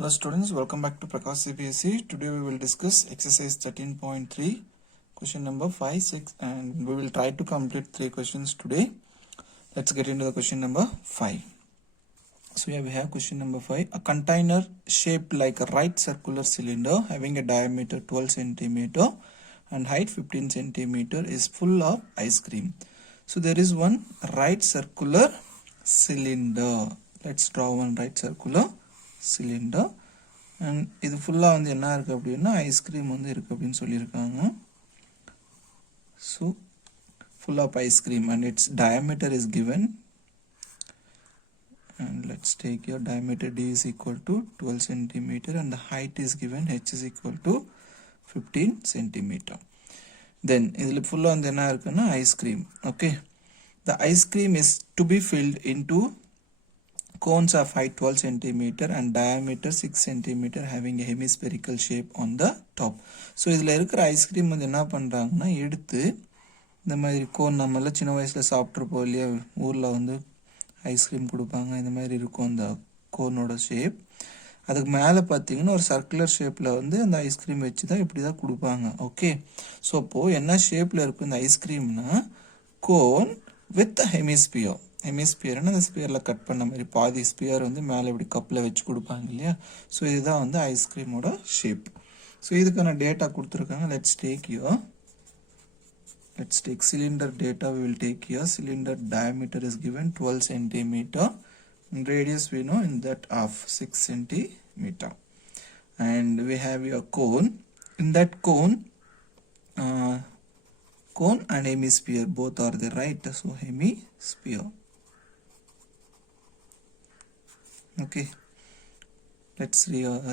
Hello students, welcome back to Prakash CBSE. Today we will discuss exercise 13.3, question number 5, 6 and we will try to complete 3 questions today. Let's get into the question number 5. So here we have question number 5. A container shaped like a right circular cylinder having a diameter 12 cm and height 15 cm is full of ice cream. So there is one right circular cylinder. Let's draw one right circular cylinder and இது ஃபுல்லா வந்து என்ன இருக்கு அப்படினா ஐஸ்கிரீம் வந்து இருக்கு அப்படினு சொல்லிருக்காங்க. So full of ice cream and its diameter is given, and let's take your diameter d is equal to 12 cm and the height is given h is equal to 15 cm. Then இதுல ஃபுல்லா வந்து என்ன இருக்குன்னா ice cream. Okay, the ice cream is to be filled into cones of height 12 cm and diameter 6 cm having a hemispherical shape on the top. So இதுல இருக்கிற ஐஸ்கிரீம் வந்து என்ன பண்றாங்கன்னா எடுத்து இந்த மாதிரி கோன் நம்மள சின்ன வயசுல சாப்பிட்டுருப்போம் இல்லையா, ஊர்ல வந்து ஐஸ்கிரீம் கொடுப்பாங்க, இந்த மாதிரி இருக்கும் அந்த கோனோட ஷேப். அதுக்கு மேலே பார்த்தீங்கன்னா ஒரு சர்க்குலர் ஷேப்பில் வந்து அந்த ஐஸ்கிரீம் வச்சு தான் இப்படி தான் கொடுப்பாங்க. ஓகே, ஸோ அப்போது என்ன ஷேப்பில் இருக்கும் இந்த ஐஸ்கிரீம்னா கோன் வித் ஹெமிஸ்பியர். ஹெமிஸ்பியர்னா அந்த ஸ்பியரில் கட் பண்ண மாதிரி பாதி ஸ்பியர் வந்து மேலே இப்படி கப்பில் வச்சு கொடுப்பாங்க இல்லையா. ஸோ இதுதான் வந்து ஐஸ்கிரீமோட ஷேப். ஸோ இதுக்கான டேட்டா கொடுத்துருக்காங்க. Let's take cylinder data. We will take here cylinder diameter is given 12 cm and radius we know in that of 6 cm, and we have your cone. In that cone and hemisphere both are the right, so hemisphere. Okay, let's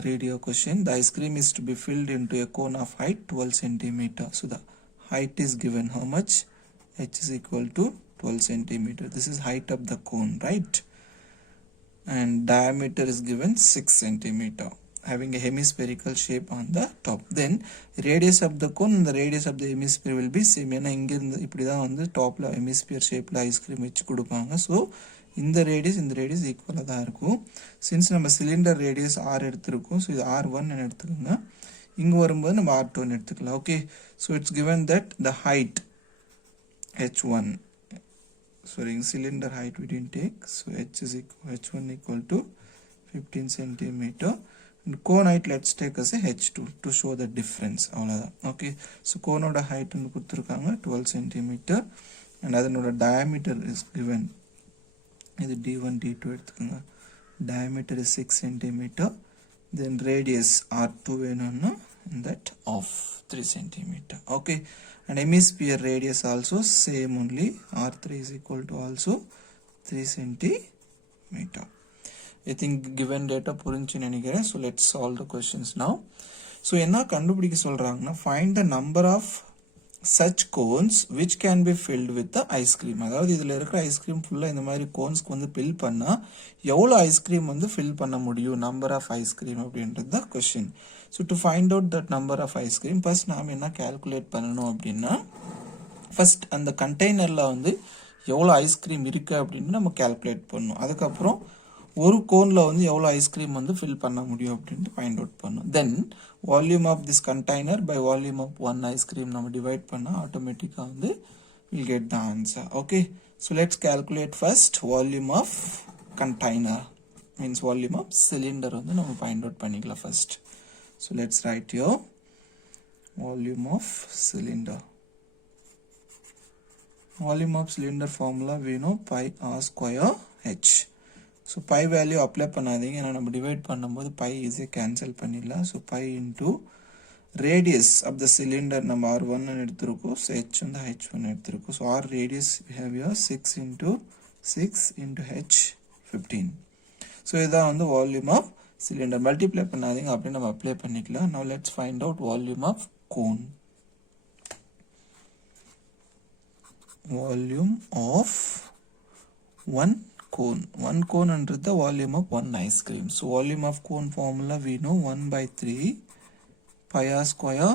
read your question. The ice cream is to be filled into a cone of height 12 cm. So the height is given how much? H is equal to 12 cm. This is height of the cone, right? And diameter is given 6 cm having a hemispherical shape on the top. Then radius of the cone and the radius of the hemisphere will be same. ஏன்னா இங்க இருந்து இப்படி தான் வந்து டாப்ல ஹெமிஸ்பியர் ஷேப்ல ஐஸ்கிரீம் வச்சு கொடுப்பாங்க. ஸோ இந்த ரேடியஸ் ஈக்குவலாக தான் இருக்கும். சின்ஸ் நம்ம சிலிண்டர் ரேடியஸ் r எடுத்திருக்கோம், ஸோ இது r1 எடுத்துக்கோங்க. இங்கே வரும்போது நம்ம r2 எடுத்துக்கலாம். Okay, so it's given that the height h1, sorry, cylinder height we didn't take, so h1 equal to 15 cm and cone height let's take as a h2 to show the difference. அவ்வளவுதான். Okay, so கோனோட height வந்து கொடுத்துருக்காங்க 12 cm and அதனோட diameter is given, இது d1 d2 எடுத்துக்கோங்க. diameter is 6 cm, then radius r2 வேணும்னா that of 3 cm. Okay, and hemisphere radius also same only, r3 is equal to also 3 cm. I think given data புரிஞ்சுன்னு நினைக்கிறேன். So let's solve the questions now. So என்ன கண்டுபிடிக்க சொல்றாங்கன்னா find the number of such cones which can be filled with the ice cream. அதாவது இதுல இருக்கிற ஐஸ்கிரீம் ஃபுல்லா இந்த மாதிரி கோன்ஸ்க்கு வந்து ஃபில் பண்ணா எவ்வளவு ஐஸ்கிரீம் வந்து ஃபில் பண்ண முடியும், நம்பர் ஆஃப் ஐஸ்கிரீம் அப்படின்றது தான் question. So to find out that number of ice cream first நாம் என்ன கால்குலேட் பண்ணணும் அப்படின்னா, ஃபர்ஸ்ட் அந்த கண்டெய்னர்ல வந்து எவ்வளோ ஐஸ்கிரீம் இருக்கு அப்படின்னு நம்ம கால்குலேட் பண்ணணும். அதுக்கப்புறம் ஒரு கோன்ல வந்து எவ்வளோ ஐஸ்கிரீம் வந்து ஃபில் பண்ண முடியும் அப்படின்ட்டு ஃபைண்ட் அவுட் பண்ணணும். Then volume of this container by volume of one ice cream நம்ம டிவைட் பண்ணால் ஆட்டோமேட்டிக்காக வந்து will get the answer. Okay, so let's calculate first volume of container means volume of cylinder வந்து நம்ம ஃபைண்ட் அவுட் பண்ணிக்கலாம் first. So let's write your volume of cylinder. Volume of cylinder formula we know pi r square h. So pi value apply பண்ணாதீங்க, ஏன்னா நம்ம டிவைட் பண்ணும்போது pi ஈஸியாக கேன்சல் பண்ணிடலாம். So pi into radius of the cylinder நம்ம r1 எடுத்திருக்கோம், so h வந்து h1 எடுத்திருக்கோம். So r radius have your 6 into h 15. So இதுதான் வந்து வால்யூம் ஆஃப் சிலிண்டர். மல்டிப்ளை பண்ணாதீங்க, அப்படி நம்ம அப்ளை பண்ணிக்கலாம். Now let's find out volume of cone. Volume of one cone under the volume of one ice cream. So volume of cone formula we know 1 by 3 pi r square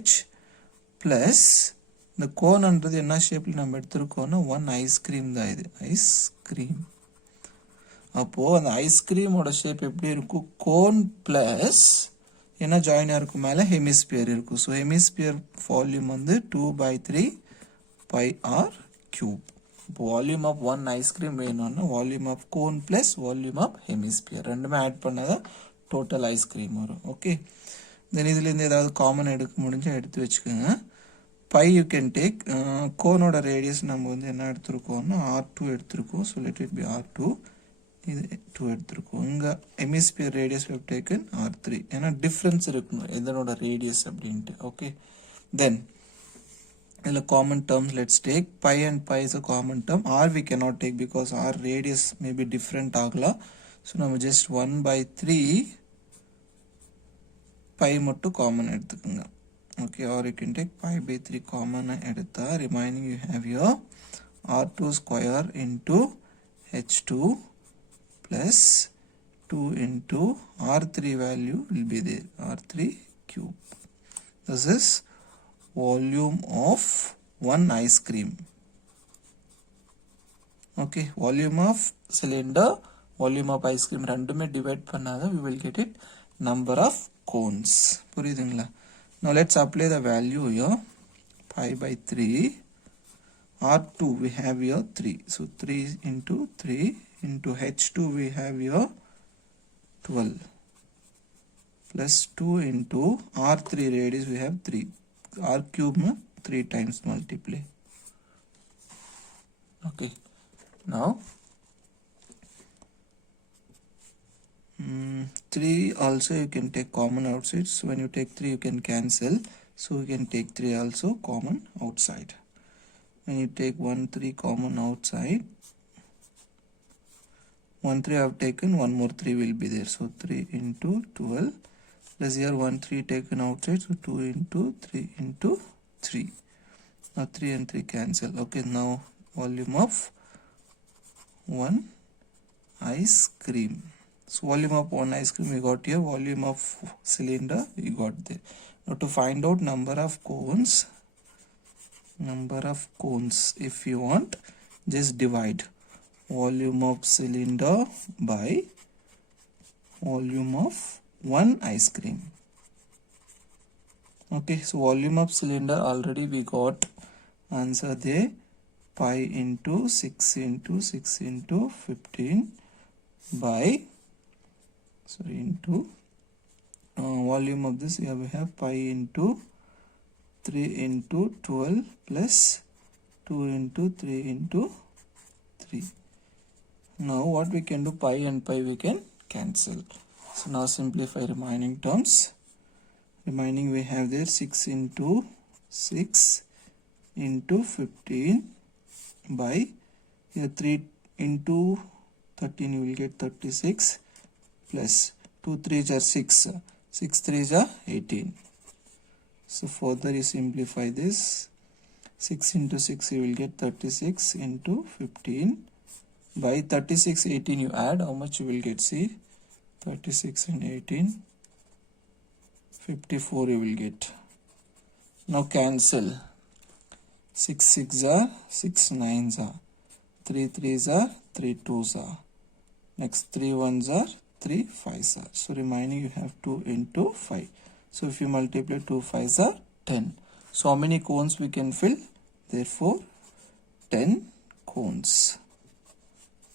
h plus the cone under என்ன ஷேப்ல நம்ம எடுத்துருக்கோம்னா one ice cream தான், இது ice cream. அப்போ அந்த ஐஸ்கிரீமோட ஷேப் எப்படி இருக்கும்? கோன் பிளஸ் என்ன ஜாயின் இருக்கும் மேலே ஹெமிஸ்பியர் இருக்கும். ஸோ ஹெமிஸ்பியர் வால்யூம் வந்து 2/3 பை ஆர் கியூப். இப்போ வால்யூம் ஆஃப் ஒன் ஐஸ்கிரீம் வேணும்னா volume of cone plus volume of hemisphere ரெண்டுமே ஆட் பண்ணாதான் டோட்டல் ஐஸ்கிரீம் வரும். ஓகே, தென் இதுலேருந்து ஏதாவது காமன் எடுக்க முடிஞ்சால் எடுத்து வச்சுக்கோங்க. Pi you can take. கோனோட ரேடியஸ் நம்ம வந்து என்ன எடுத்திருக்கோம்னா R2 எடுத்திருக்கோம். So let it be R2. இது 2 எடுத்திருக்கோம். இங்கே hemisphere radius have taken R3. ஏன்னா டிஃப்ரென்ஸ் இருக்கணும் எதனோட ரேடியஸ் அப்படின்ட்டு. ஓகே, தென் இதில் common terms let's take. Pi and pi is a common term. R we cannot take because r radius maybe different ஆகலாம். So நம்ம ஜஸ்ட் 1/3 பை மட்டும் காமன் எடுத்துக்கோங்க. Okay, or you can take π/3 common எடுத்தா remaining you have your R2 square into H2 plus 2 into R3 value will be there, R3 cube. This is volume of one ice cream. Okay, volume of cylinder, volume of ice cream ரெண்டுமே divide பண்ணாத we will get it number of cones. புரியுதுங்களா? Now let's apply the value here. π/3 R2 we have here 3. So 3 into 3 into H2 we have here 12 plus 2 into R3 radius we have 3. R cube 3 times multiply. Okay, now 3 also you can take common outside. So when you take 3 you can cancel. So you can take 3 also common outside. When you take 1 3 common outside, 1 3 I have taken, one more 3 will be there. So 3 into 12 plus here 1 3 taken outside. So 2 into 3 into 3. Now 3 and 3 cancel. Okay, now volume of one ice cream. So volume of one ice cream we got here. Volume of cylinder we got there. Now to find out number of cones, if you want, just divide volume of cylinder by volume of one ice cream. Okay, so volume of cylinder already we got answer there, pi into 6 into 6 into 15 by into volume of this here we have pi into 3 into 12 plus 2 into 3 into 3. Now what we can do, pi and pi we can cancel. So now simplify remaining terms. Remaining we have there 6 into 6 into 15 by here 3 into 13 you will get 36 plus 2 3s are 6, 6 3s are 18. So further you simplify this, 6 into 6 you will get 36 into 15 by 36 18 you add, how much you will get? See, 36 and 18 54 you will get. Now cancel. 6 6 are 6 9s are 3 3s are 3 2s are, next 3 1s are 3 5s are. So remaining you have 2 into 5. So if you multiply 2 5s are 10. So how many cones we can fill? Therefore 10 cones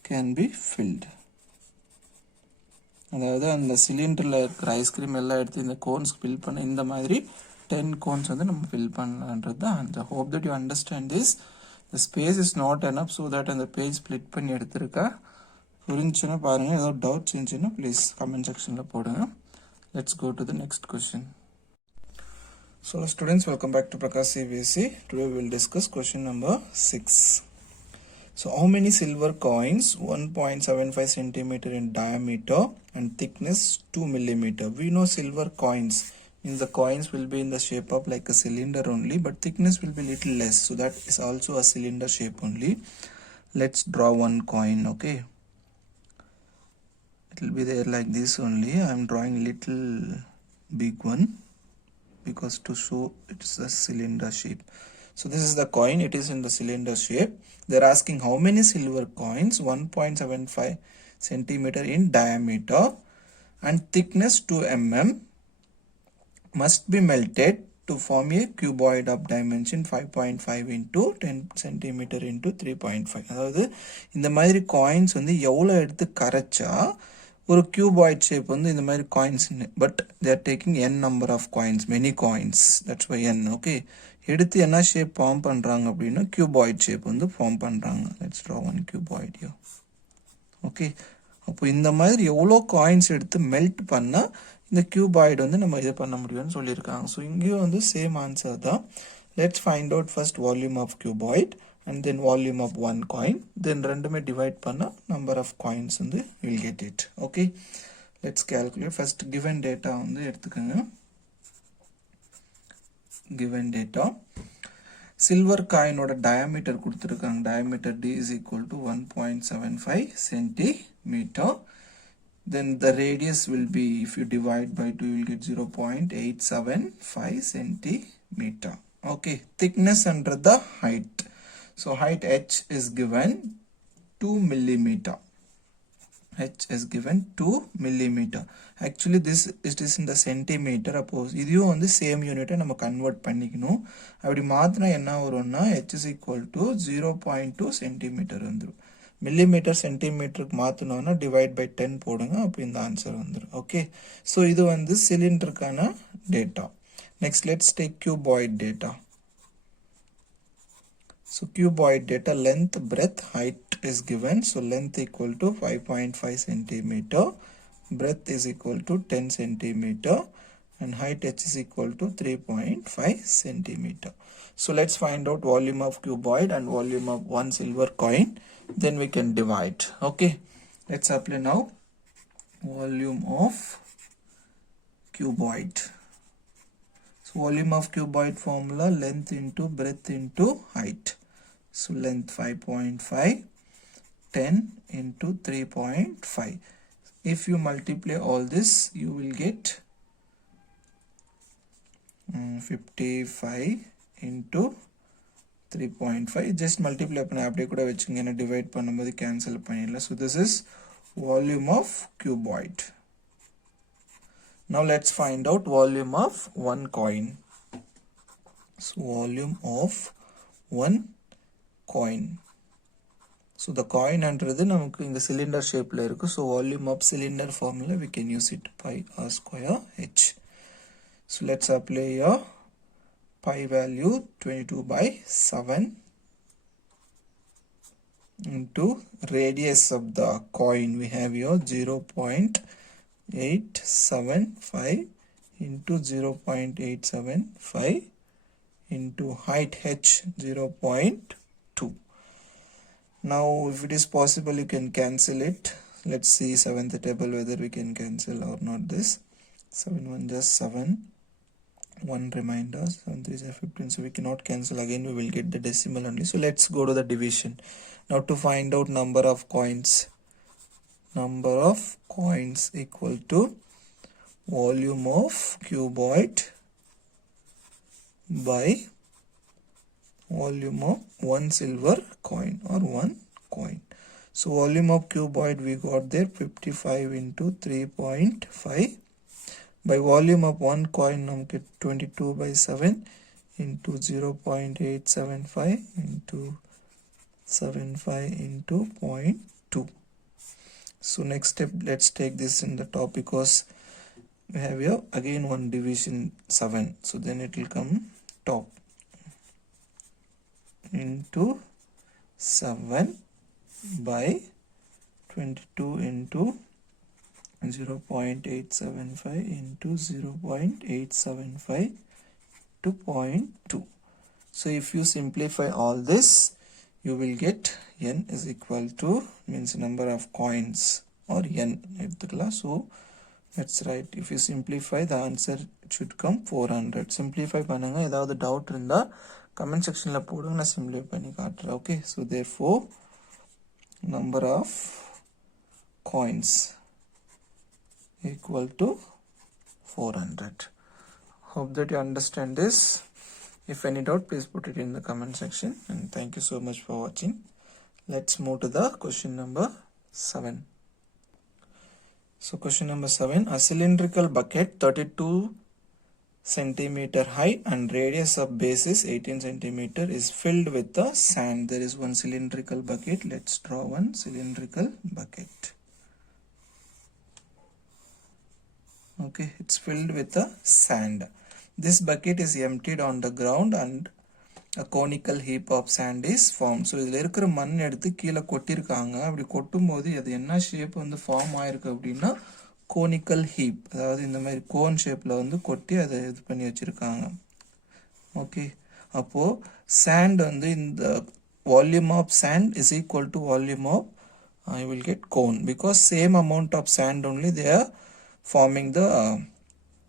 can be filled. அதாவது அந்த சிலிண்டரில் இருக்கிற ஐஸ்கிரீம் எல்லாம் எடுத்து இந்த cones fill பண்ண இந்த மாதிரி 10 கோன்ஸ் வந்து நம்ம ஃபில் பண்ணலான்றது தான். அந்த hope that you understand this. The space is not எனப் ஸோ தட் அந்த பேஜ் ஸ்ப்ளிட் பண்ணி எடுத்திருக்கா. புரிஞ்சுன்னா பாருங்கள், ஏதாவது டவுட்ஸ் இருந்துச்சுன்னா ப்ளீஸ் கமெண்ட் செக்ஷனில் போடுங்க. Let's go to the next question. So students, welcome back to Prakash CBSE. Today we will discuss question number 6. So how many silver coins 1.75 centimeter in diameter and thickness 2 millimeter? We know silver coins, in the coins will be in the shape of like a cylinder only, but thickness will be little less, so that is also a cylinder shape only. Let's draw one coin. Okay, it will be there like this only. I am drawing little big one because to show it's a cylinder shape. So this is the coin, it is in the cylinder shape. They're asking how many silver coins 1.75 centimeter in diameter and thickness 2 mm must be melted to form a cuboid of dimension 5.5 into 10 centimeter into 3.5. அதாவது இந்த மாதிரி காயின்ஸ் வந்து எவ்வளோ எடுத்து கரைச்சா ஒரு cuboid shape வந்து இந்த மாதிரி coins, but they're taking n number of coins, many coins, that's why n. Okay, எடுத்து என்ன ஷேப் ஃபார்ம் பண்ணுறாங்க அப்படின்னா கியூபாய்ட் ஷேப் வந்து ஃபார்ம் பண்ணுறாங்க. லெட்ஸ் ட்ரா ஒன் கியூபாய்ட் யோ. ஓகே, அப்போ இந்த மாதிரி எவ்வளோ காயின்ஸ் எடுத்து மெல்ட் பண்ணால் இந்த கியூபாய்டு வந்து நம்ம இது பண்ண முடியும்னு சொல்லியிருக்காங்க. ஸோ இங்கேயும் வந்து சேம் ஆன்சர் தான். Let's find out first volume of cuboid and then volume of one coin, then ரெண்டுமே divide பண்ணா number of coins வந்து will get it. Okay, let's calculate. First given data வந்து எடுத்துக்கங்க. Given data, silver coin ஓட diameter கொடுத்திருக்காங்க. Diameter D is equal to 1.75 centimeter. Then the radius will be, if you divide by 2 you will get 0.875 centimeter. Okay, thickness under the height. So height h is given 2 millimeter. H is given 2 millimeter. Actually this it is in the centimeter. Suppose இதையும் வந்து same unit நம்ம convert பண்ணிக்கணும். அப்படி மாத்தினா என்ன வரும்னா h is equal to 0.2 centimeter வந்துரும். millimeter centimeter மாத்தணும்னா divide by 10 போடுங்க, அப்போ இந்த ஆன்சர் வந்துரும். ஓகே, ஸோ இது வந்து சிலிண்டருக்கான data. Next let's take cuboid data. So cuboid data, length, breadth, height is given. So length equal to 5.5 centimeter, breadth is equal to 10 centimeter, and height h is equal to 3.5 centimeter. So let's find out volume of cuboid and volume of one silver coin. Then we can divide. Okay, let's apply now. Volume of cuboid. So volume of cuboid formula, length into breadth into height. So length 5.5, 10 into 3.5. If you multiply all this, you will get 55 into 3.5. Just multiply பண்ண அப்படியே கூட வெச்சுங்க, என்ன டிவைட் பண்ணும்போது கேன்சல் பண்ணிடலாம். So this is volume of cuboid. Now let's find out volume of one coin. So volume of one coin. So the coin என்றது நமக்கு இந்த cylinder shapeல இருக்கு. So volume of cylinder formula we can use it, pi r square h. So let's apply your pi value 22/7 into radius of the coin. We have your 0.875 into 0.875 into height h 0.2. Now if it is possible you can cancel it. Let's see 7th table whether we can cancel or not this. 7 1 just 7, 1 reminder, 7 3 is 15, so we cannot cancel. Again we will get the decimal only. So let's go to the division. Now to find out number of coins, number of coins equal to volume of cuboid by volume of one silver coin or one coin. So volume of cuboid we got there 55 into 3.5 by volume of one coin namke 22/7 into 0.875 into 75 into 0.2. So next step, let's take this in the top because we have here again one division 7, so then it will come top into 7 by 22 into 0.875 into 0.875 to 0.2. So if you simplify all this, you will get n is equal to, means number of coins or n. So let's write, if you simplify the answer it should come 400. Simplify பண்ணுங்க, ஏதாவது doubt இருந்தா comment section la போடுங்க, நான் simplify பண்ணி காட்டுறேன். Okay, so therefore number of coins equal to 400. Hope that you understand this. If any doubt, please put it in the comment section, and thank you so much for watching. Let's move to the question number 7. So question number 7, a cylindrical bucket 32 centimeter high and radius of base is 18 centimeter is filled with the sand. There is one cylindrical bucket. Let's draw one cylindrical bucket. Okay, it's filled with the sand. This bucket is emptied on the ground and a conical heap of sand is formed. So இதில் இருக்கிற மண் எடுத்து கீழே கொட்டிருக்காங்க. அப்படி கொட்டும் போது அது என்ன ஷேப் வந்து ஃபார்ம் ஆயிருக்கு அப்படின்னா கோனிக்கல் ஹீப், அதாவது இந்த மாதிரி கோன் ஷேப்பில் வந்து கொட்டி அதை இது பண்ணி வச்சுருக்காங்க. ஓகே, அப்போது sand வந்து இந்த volume of sand is equal to volume of you will get cone, because same amount of sand only they are forming the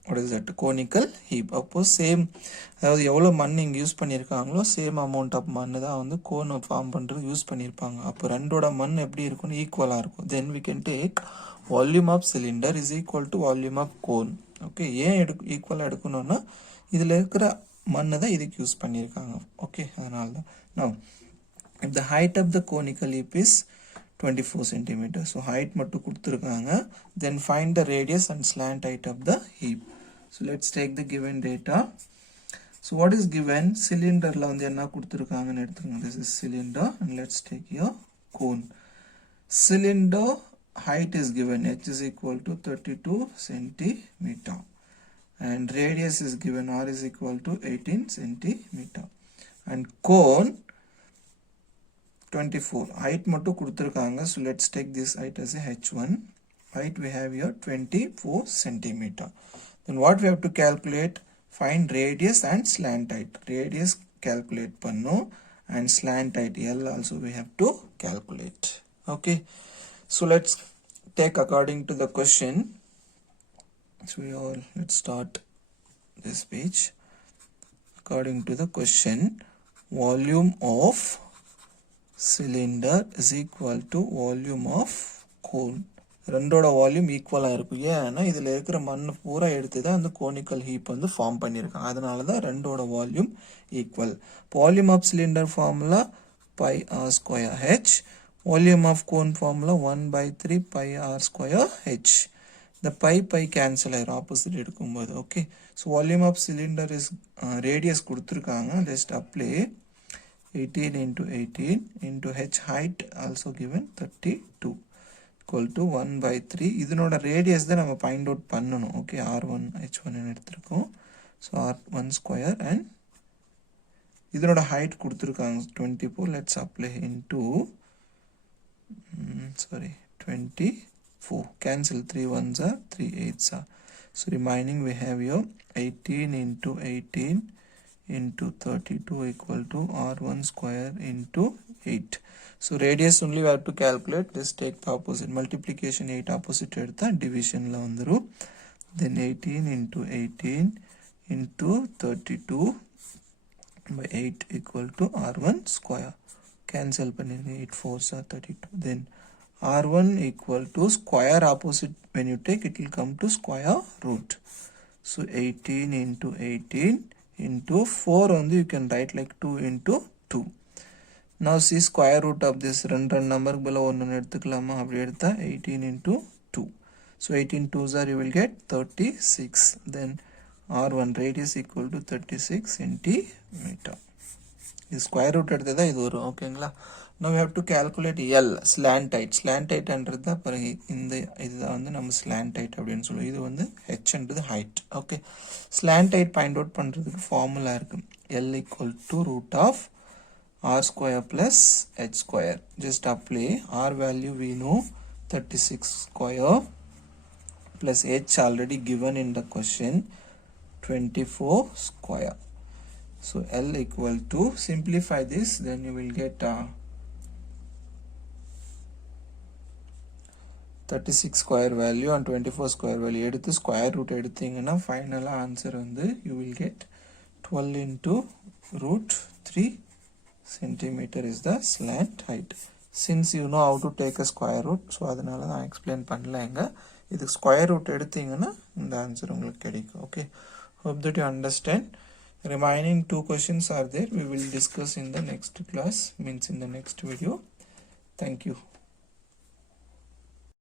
what is that conical heap. அப்போ சேம், அதாவது எவ்வளோ மண் இங்கே யூஸ் பண்ணியிருக்காங்களோ சேம் அமௌண்ட் ஆஃப் மண் தான் வந்து கோனை ஃபார்ம் பண்ணுறது யூஸ் பண்ணியிருப்பாங்க. அப்போ ரெண்டோட மண் எப்படி இருக்குன்னு ஈக்குவலாக இருக்கும். Then we can take volume of cylinder is equal to volume of cone. Okay, ஏன் ஈக்குவலாக எடுக்கணும்னா இதில் இருக்கிற மண் தான் இதுக்கு யூஸ் பண்ணியிருக்காங்க. ஓகே, அதனால தான். Now if the height of the conical heap is 24 centimeter. So height மட்டும் கொடுத்திருக்காங்க. Then find the radius and slant height of the heap. So let's take the given data. So what is given? Cylinderல வந்து என்ன கொடுத்திருக்காங்கன்னு எடுத்துக்கோங்க. This is cylinder and let's take your cone. Cylinder height is given. H is equal to 32 centimeter. And radius is given. R is equal to 18 centimeter. And cone 24. Height மட்டும் கொடுத்திருக்காங்க. So let's take this height as a H1. Height we have here 24 centimeter. Then what we have to calculate? Find radius and slant height. Radius calculate பண்ணோம் and slant height L also we have to calculate. Okay, so let's take according to the question. So let's start this page. According to the question, volume of cylinder is equal to volume of cone. ரெண்டோட வால்யூம் ஈக்குவலாக இருக்கும். ஏன்னா இதில் இருக்கிற மண் பூரா எடுத்து தான் அந்த கோனிக்கல் ஹீப் வந்து ஃபார்ம் பண்ணியிருக்காங்க. அதனால தான் ரெண்டோட volume equal. Volume of cylinder formula pi r square h. Volume of cone formula 1/3 pi r square h. இந்த பை கேன்சல் ஆயிரும் ஆப்போசிட் எடுக்கும்போது. Okay, so volume of cylinder is radius கொடுத்துருக்காங்க. Just apply 18 into 18 into h height also given 32 equal to 1/3. இதனோட ரேடியஸ் தான் நம்ம find out பண்ணணும். Okay, r1 h1 எடுத்துருக்கோம். So r1 square and இதனோட ஹைட் கொடுத்துருக்காங்க 24. Let's apply into 24. Cancel 3 1s are 3 8s are. So remaining we have here 18 into 18 into 32 equal to r1 square into 8. So radius only we have to calculate. Just take the opposite. Multiplication 8 opposite edutha division la vandiru. Then 18 into 18 into 32 by 8 equal to r1 square. Cancel panninga 8 4s are 32. Then r1 equal to square opposite when you take it will come to square root. So 18 into 18 into 4 only you can write like 2 into 2. Now see square root of this ரெண்டு number below 1 எடுத்துக்கலாமா? அப்படி எடுத்தா 18 into 2. So 18 2s are you will get 36. Then r1 radius equal to 36 centimeter. இது square root எடுத்து தான் இது வரும். ஓகேங்களா? Now we have to calculate L, slant height. Slant height என்றது தான் பாருங்க, இந்த இதுதான் வந்து நம்ம slant height அப்படின்னு சொல்லுவோம். இது வந்து h என்றது height. Okay, slant height find out பண்ணுறதுக்கு ஃபார்முலா இருக்கு. L equal to root of r square plus h square. Just apply. R value we know 36 square plus h already given in the question 24 square. So L equal to, simplify this, then you will get 36 square value and 24 square value எடுத்து square root எடுத்தீங்கன்னா final answer வந்து you will get 12 into root 3 centimeter is the slant height. Since you know how to take a square root, so அதனால தான் explain பண்ணலங்க. இது square root எடுத்தீங்கன்னா இந்த answer உங்களுக்கு கிடைக்கும். Okay, hope that you understand. Remaining 2 questions are there. We will discuss in the next class, means in the next video. Thank you.